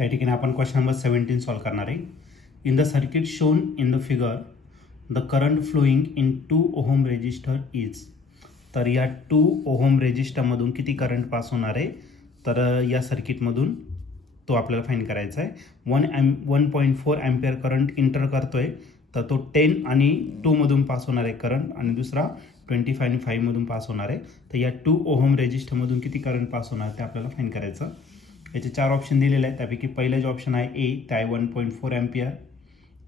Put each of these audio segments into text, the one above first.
त्या ठिकाणी आपण क्वेश्चन नंबर 17 सॉल्व करणार आहे. In the circuit shown in the figure the current flowing in 2 ohm resistor is. तर या 2 ओहम रेजिस्टरमधून किती करंट पास होणार आहे, तर या सर्किटमधून तो आपल्याला फाइंड करायचा आहे. 1.4 एम्पियर करंट इंटर करतोय, तर तो 10 आणि 2 मधून पास होणार आहे करंट, आणि दुसरा 25 आणि 5 मधून पास होणार आहे. तर या 2 ओहम रेजिस्टरमधून किती करंट पास होणार ते आपल्याला फाइंड करायचं. याचे 4 ऑप्शन दिलेले आहेत. त्यापैकी पहिलं जे ऑप्शन आहे ए ते आहे 1.4 एम्पियर,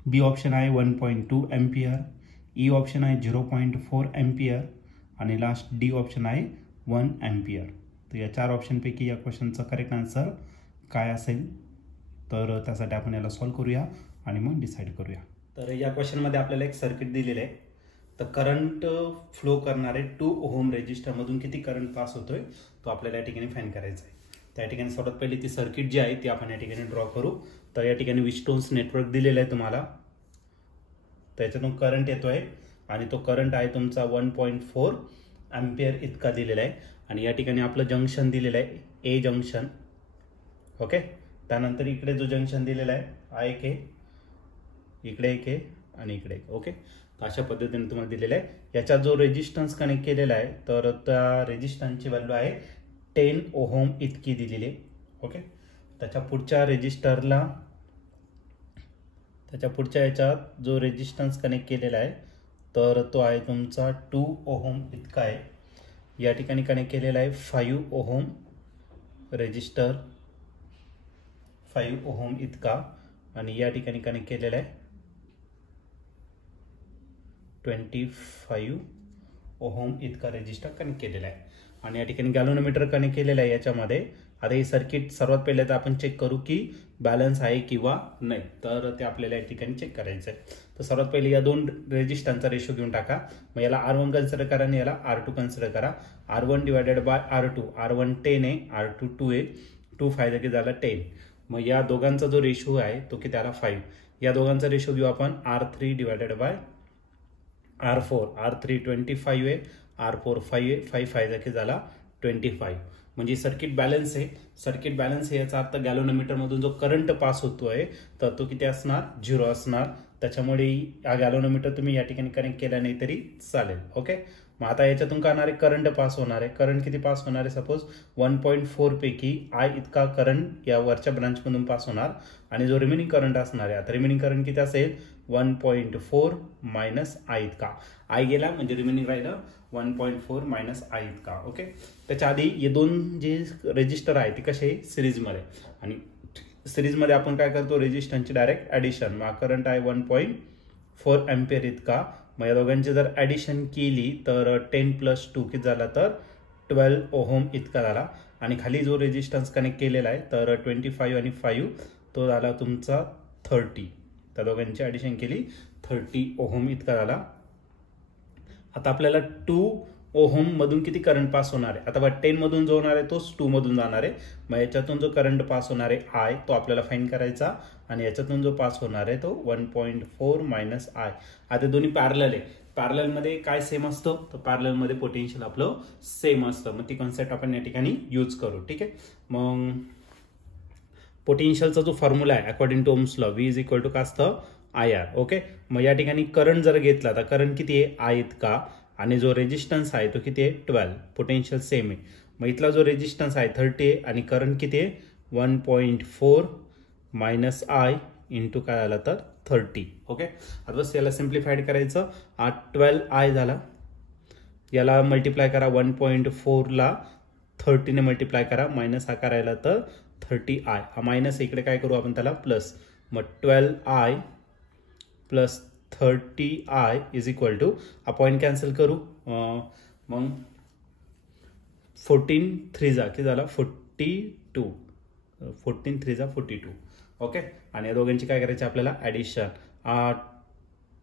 बी ऑप्शन आहे 1.2 एम्पियर, ई ऑप्शन आहे 0.4 एम्पियर आणि लास्ट डी ऑप्शन आहे 1 एम्पियर. तर या 4 ऑप्शनपैकी या क्वेश्चनचा करेक्ट आन्सर काय असेल, तर त्यासाठी आपण याला सॉल्व करूया आणि मग डिसाईड करूया. तर या क्वेश्चनमध्ये आपल्याला एक सर्किट दिलेलं आहे. तर करंट फ्लो करणारे 2 ओहम रेजिस्टरमधून किती करंट पास होतोय तो आपल्याला या ठिकाणी फाइंड करायचा आहे. त्या ठिकाणी सर्वात पहिली ती सर्किट जी आहे ती आपण या ठिकाणी ड्रॉ करू. तर या ठिकाणी विस्टोन्स नेटवर्क दिलेलं आहे तुम्हाला. त्याच्यातून करंट येतोय आणि तो करंट आहे तुमचा 1.4 एम्पियर इतका दिलेला आहे. आणि या ठिकाणी आपलं जंक्शन दिलेलं आहे ए जंक्शन. ओके, त्यानंतर इकडे जो जंक्शन दिलेला आहे हा एक आहे, इकडे एक आहे आणि इकडे एक. ओके, तर अशा पद्धतीने तुम्हाला दिलेलं आहे. याचा जो रेजिस्टन्स कनेक्ट केलेला आहे तर त्या रेजिस्टन्सची व्हॅल्यू आहे 10 ओहम इतकी दिलेली आहे. ओके, त्याच्या पुढच्या याच्यात जो रेजिस्टन्स कनेक्ट केलेला आहे तर तो आहे तुमचा 2 ओहम इतका आहे. या ठिकाणी कनेक्ट केलेला आहे 5 ओहम रेजिस्टर, 5 ओहम इतका, आणि या ठिकाणी कनेक्ट केलेला आहे 25 ओहम इतका रेजिस्टर कनेक्ट केलेला आहे. आणि या ठिकाणी गॅल्व्हनोमीटर कनेक्ट केलेला आहे याच्यामध्ये. आता हे सर्किट सर्वात पहिले तर आपण चेक करू की बॅलन्स आहे किंवा नाही, तर ते आपल्याला या ठिकाणी चेक करायचं आहे. तर सर्वात पहिले या 2 रेजिस्टन्सचा रेशो घेऊन टाका. मग याला R1 कन्सिडर करा आणि याला R2 कन्सिडर करा. R1 divided by R2, R1 10 आहे, R2 2 आहे, 2 5 की झाला 10. मग या दोघांचा जो रेशो आहे तो किती आला 5. या दोघांचा रेशो घेऊ आपण R3 divided by R4. R3 25 आहे, R4 5 आहे, 5 5 की झाला 25. म्हणजे सर्किट बॅलन्स आहे. सर्किट बॅलन्स आहे याचा अर्थ गॅल्व्हनोमीटर मधून जो करंट पास होतोय तर तो किती असणार, 0 असणार. त्याच्यामुळे हा गॅल्व्हनोमीटर तुम्ही या ठिकाणी कनेक्ट केला नाही तरी चालेल. ओके, मग आता याच्यातून काय होणार आहे, करंट पास होणार आहे. करंट किती पास होणार आहे, सपोज 1.4 पैकी आय इतका करंट या वरच्या ब्रांचमधून पास होणार, आणि जो रिमेनिंग करंट असणार आहे, आता रिमेनिंग करंट किती असेल 1.4 मायनस आय इतका. आय गेला म्हणजे रिमेनिंग राहिलं 1.4 मायनस आय इतका. ओके, त्याच्या आधी हे 2 जे रेजिस्टर आहे ते कसे सिरीजमध्ये, आणि सिरीजमध्ये आपण काय करतो, रेजिस्टन्सची डायरेक्ट ॲडिशन. मग करंट आहे 1.4 एम्पियर इतका. मग या दोघांची जर ॲडिशन केली तर 10 + 2 किती झाला, तर 12 ओहम इतका झाला. आणि खाली जो रेजिस्टन्स कनेक्ट केलेला आहे तर 25 आणि 5 तो झाला तुमचा 30. त्या दोघांची ॲडिशन केली 30 ओहम इतका झाला. आता आपल्याला 2 ओहम मधून किती करंट पास होणार आहे, आता 10 मधून जो होणार आहे तोच 2 मधून जाणार आहे. मग याच्यातून जो करंट पास होणार आहे आय तो आपल्याला फाइंड करायचा, आणि याच्यातून जो पास होणार आहे तो 1.4 मायनस आय. आता दोन्ही पॅरलल आहे. पॅरललमध्ये काय सेम असतं, तर पॅरललमध्ये पोटेन्शियल आपलं सेम असतं. मग ती कॉन्सेप्ट आपण या ठिकाणी यूज करू. ठीक आहे, मग पोटेन्शियलचा जो फॉर्म्युला आहे according to Ohm's law, V is equal to काय असतं, IR. ओके, मग या ठिकाणी करंट जर घेतला तर करंट किती आहे, आय इतका, आणि जो रेजिस्टन्स आहे तो किती आहे 12. पोटेन्शियल सेम आहे. मग इथला जो रेजिस्टन्स आहे 30 आहे आणि करंट किती आहे 1.4 मायनस आय इंटू काय झाला तर 30. ओके, आता बस याला सिम्प्लिफाईड करायचं. 12 आय झाला, याला मल्टिप्लाय करा 1.4 ला 30 ने मल्टिप्लाय करा, मायनस हा करायला तर 30 आय. हा मायनस इकडे काय करू आपण त्याला प्लस. मग 12 I plus 30 I is equal to, हा पॉईंट कॅन्सल करू. मग 14 3 जा किती झाला 42, 14 3 जा 42. ओके, आणि या दोघांची काय करायची आपल्याला ॲडिशन.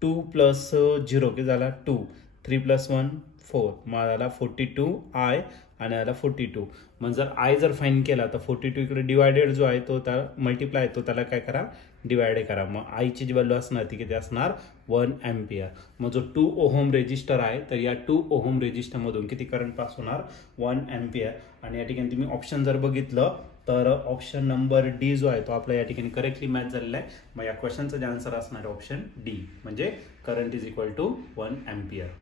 2 + 0 किती झाला 2, 3 + 1 4, मग झाला 42 आय आणि याला 42. मग जर आय जर फाईंड केला तर 42 इकडे डिवायडेड जो आहे तो त्या मल्टिप्लाय तो त्याला काय करा डिवाइड करा. मग आयची जी व्हॅल्यू असणार ती किती असणार 1 एम्पियर. मग जो 2 ओहम रेजिस्टर आहे तर या 2 ओहम रेजिस्टरमधून किती करंट पास होणार 1 एम्पियर. आणि या ठिकाणी तुम्ही ऑप्शन जर बघितलं तर ऑप्शन नंबर डी जो आहे तो आपला या ठिकाणी करेक्टली मॅच झालेला आहे. मग या क्वेश्चनचं जे आन्सर असणार आहे ऑप्शन डी, म्हणजे current is equal to 1 ampere.